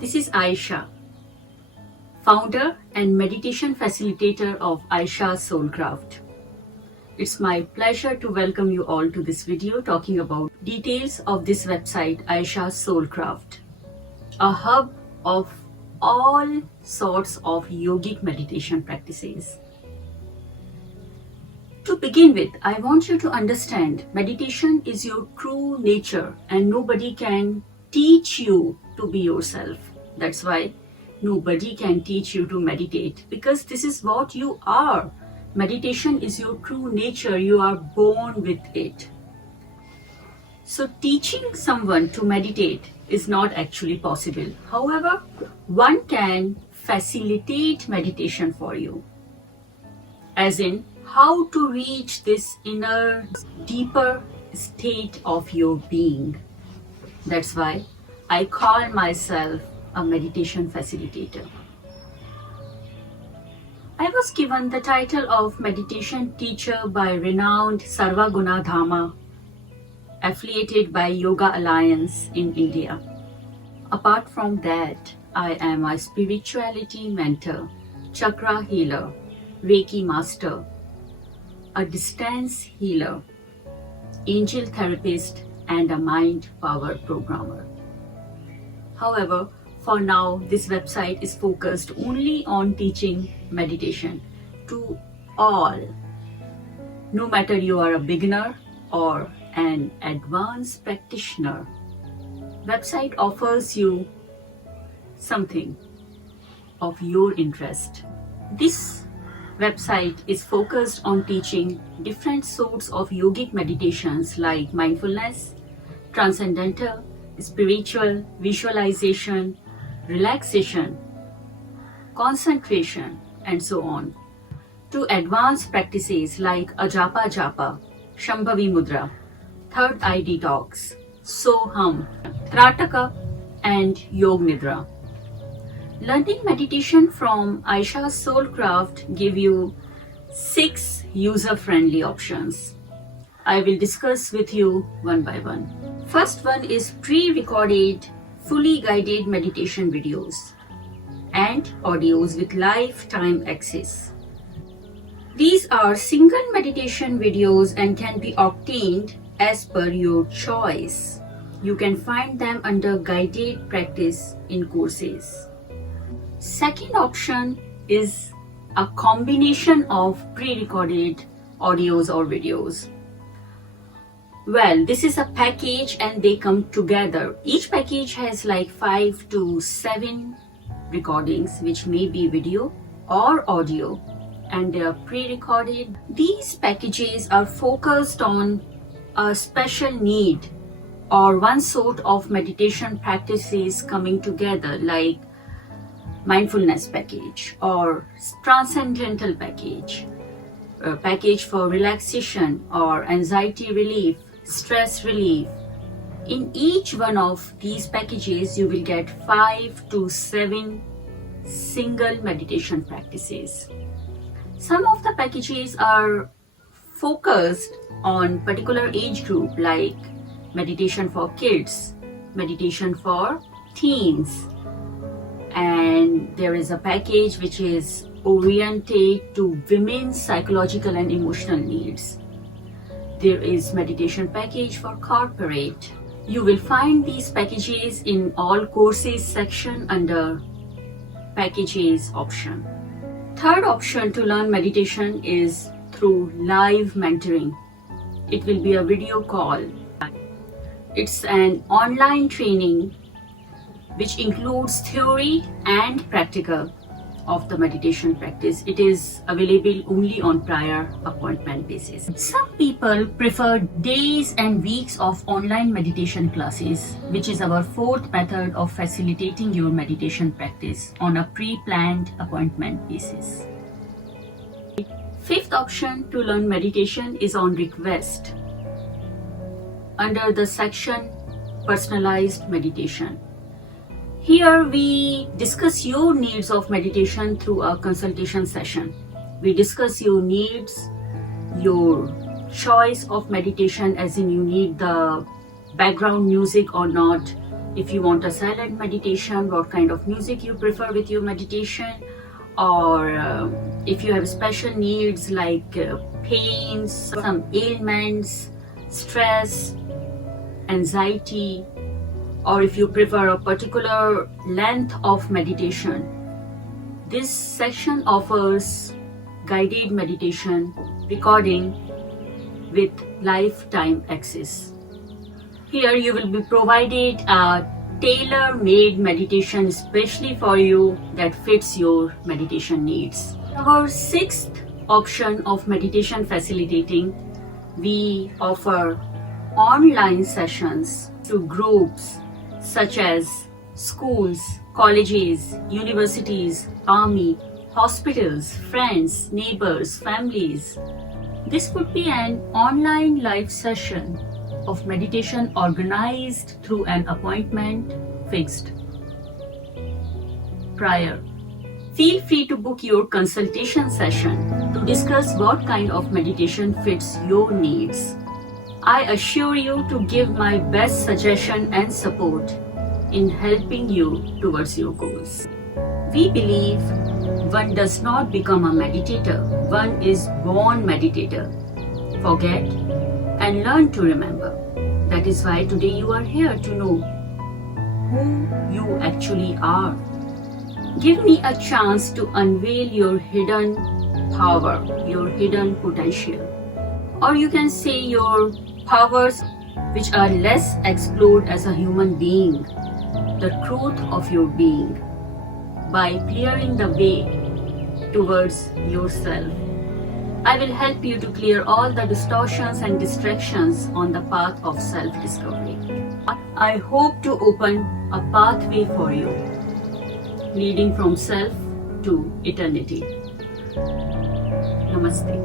This is Aisha, founder and meditation facilitator of Aisha Soulcraft. It's my pleasure to welcome you all to this video talking about details of this website, Aisha Soulcraft, a hub of all sorts of yogic meditation practices. To begin with, I want you to understand meditation is your true nature and nobody can teach you to be yourself. That's why nobody can teach you to meditate, because this is what you are. Meditation is your true nature. You are born with it. So teaching someone to meditate is not actually possible. However, one can facilitate meditation for you. As in, how to reach this inner, deeper state of your being. That's why I call myself a meditation facilitator. I was given the title of meditation teacher by renowned Sarvaguna Dhama, affiliated by Yoga Alliance in India. Apart from that, I am a spirituality mentor, chakra healer, Reiki master, a distance healer, angel therapist, and a mind power programmer. However, for now, this website is focused only on teaching meditation to all, no matter you are a beginner or an advanced practitioner. Website offers you something of your interest. This website is focused on teaching different sorts of yogic meditations like mindfulness, transcendental, spiritual, visualization, relaxation, concentration, and so on, to advanced practices like Ajapa Japa, Shambhavi Mudra, Third Eye Detox, Soham, Trataka, and Yog Nidra. Learning meditation from Aisha Soulcraft give you 6 user-friendly options. I will discuss with you one by one. First one is pre-recorded, fully guided meditation videos and audios with lifetime access. These are single meditation videos and can be obtained as per your choice. You can find them under guided practice in courses. Second option is a combination of pre-recorded audios or videos. Well, this is a package and they come together. Each package has like 5 to 7 recordings, which may be video or audio, and they are pre-recorded. These packages are focused on a special need or one sort of meditation practices coming together, like mindfulness package or transcendental package, a package for relaxation or anxiety relief, stress relief. In each one of these packages, you will get 5 to 7 single meditation practices. Some of the packages are focused on particular age group, like meditation for kids, meditation for teens, and there is a package which is oriented to women's psychological and emotional needs. There is meditation package for corporate. You will find these packages in all courses section under packages option. Third option to learn meditation is through live mentoring. It will be a video call. It's an online training which includes theory and practical of the meditation practice. It is available only on prior appointment basis. Some people prefer days and weeks of online meditation classes, which is our fourth method of facilitating your meditation practice on a pre-planned appointment basis. Fifth option to learn meditation is on request under the section personalized meditation. Here we discuss your needs of meditation through a consultation session. We discuss your needs, your choice of meditation, as in you need the background music or not, if you want a silent meditation, what kind of music you prefer with your meditation, or if you have special needs like pains, some ailments, stress, anxiety, or if you prefer a particular length of meditation. This section offers guided meditation recording with lifetime access. Here you will be provided a tailor-made meditation especially for you that fits your meditation needs. Our sixth option of meditation facilitating, we offer online sessions to groups such as schools, colleges, universities, army, hospitals, friends, neighbors, families. This would be an online live session of meditation organized through an appointment fixed prior. Feel free to book your consultation session to discuss what kind of meditation fits your needs. I assure you to give my best suggestion and support in helping you towards your goals. We believe one does not become a meditator, one is born meditator. Forget and learn to remember. That is why today you are here to know who you actually are. Give me a chance to unveil your hidden power, your hidden potential. Or you can say your powers which are less explored as a human being, the truth of your being, by clearing the way towards yourself. I will help you to clear all the distortions and distractions on the path of self-discovery. I hope to open a pathway for you, leading from self to eternity. Namaste.